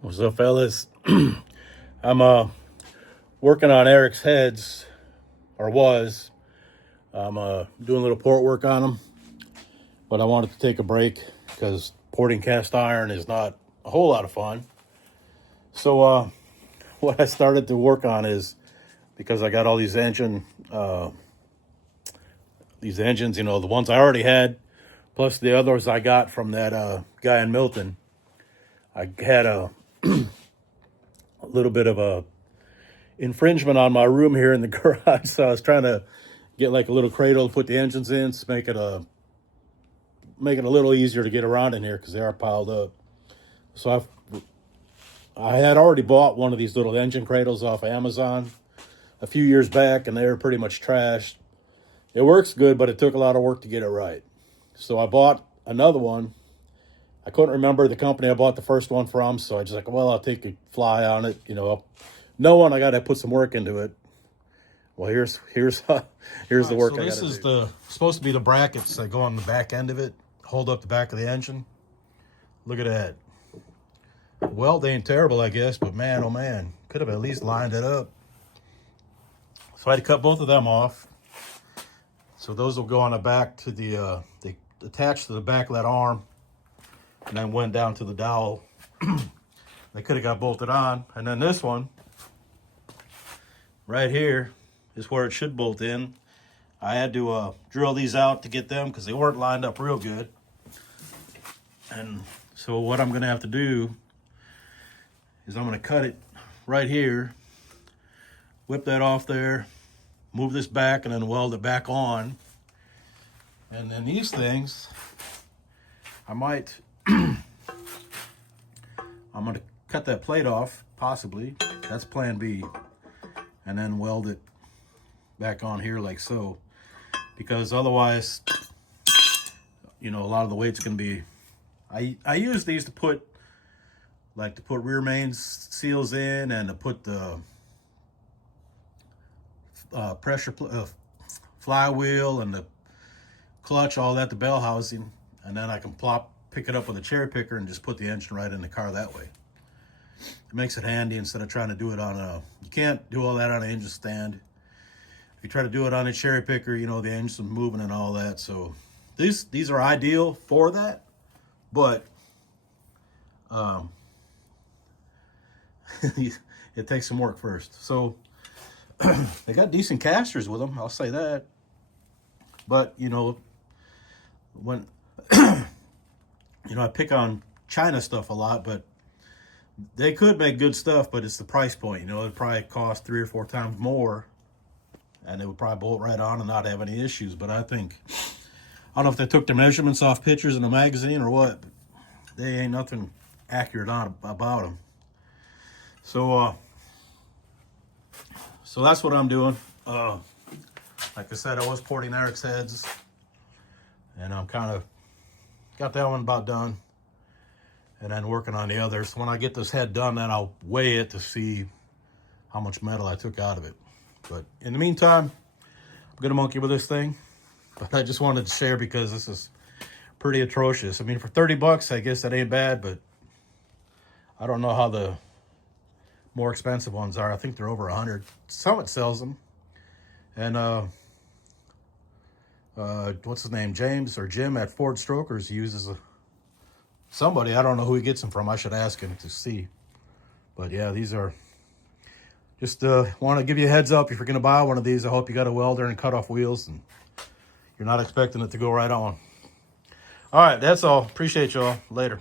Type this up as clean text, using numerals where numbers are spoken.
What's up, fellas? I'm working on Eric's heads, or was. I'm doing a little port work on them, but I wanted to take a break because porting cast iron is not a whole lot of fun. So what I started to work on is, because I got all these engines, you know, the ones I already had, plus the others I got from that guy in Milton. I had a little bit of a infringement on my room here in the garage, so I was trying to get like a little cradle to put the engines in, to make it a little easier to get around in here because they are piled up. So I had already bought one of these little engine cradles off of Amazon a few years back, and they were pretty much trashed. It works good, but it took a lot of work to get it right. So I bought another one. I couldn't remember the company I bought the first one from, so I just like, well, I'll take a fly on it, you know. Knowing I got to put some work into it. Well, here's the work I got to do. So this is supposed to be the brackets that go on the back end of it, hold up the back of the engine. Look at that. Well, they ain't terrible, I guess, but man, oh man, could have at least lined it up. So I had to cut both of them off. So those will go on the back to the, they attach to the back of that arm, and then went down to the dowel. They could have got bolted on. And then this one, right here, is where it should bolt in. I had to drill these out to get them because they weren't lined up real good. And so what I'm gonna have to do is I'm gonna cut it right here, whip that off there, move this back, and then weld it back on. And then these things, I might, I'm gonna cut that plate off, possibly. That's plan B. And then weld it back on here like so. Because otherwise, you know, a lot of the weight's gonna be, I use these to put rear mains seals in, and to put the pressure flywheel and the clutch, all that, the bell housing, and then I can pick it up with a cherry picker and just put the engine right in the car that way. It makes it handy instead of trying to do it on you can't do all that on an engine stand. If you try to do it on a cherry picker, you know, the engine's moving and all that. So these are ideal for that, but it takes some work first. So they got decent casters with them, I'll say that. But, you know, when, you know, I pick on China stuff a lot, but they could make good stuff, but it's the price point. You know, it'd probably cost 3 or 4 times more, and it would probably bolt right on and not have any issues. But I don't know if they took the measurements off pictures in a magazine or what, but they ain't nothing accurate about them. So that's what I'm doing. Like I said, I was porting Eric's heads, and I'm kind of got that one about done, and then working on the others. When I get this head done, then I'll weigh it to see how much metal I took out of it. But in the meantime, I'm gonna monkey with this thing. But I just wanted to share because this is pretty atrocious. I mean, for 30 bucks, I guess that ain't bad, but I don't know how the more expensive ones are. I think they're over 100. Summit sells them. And what's his name? James or Jim at Ford Strokers uses somebody. I don't know who he gets them from. I should ask him to see. But yeah, these are just want to give you a heads up if you're going to buy one of these. I hope you got a welder and cut off wheels, and you're not expecting it to go right on. All right, that's all. Appreciate y'all. Later.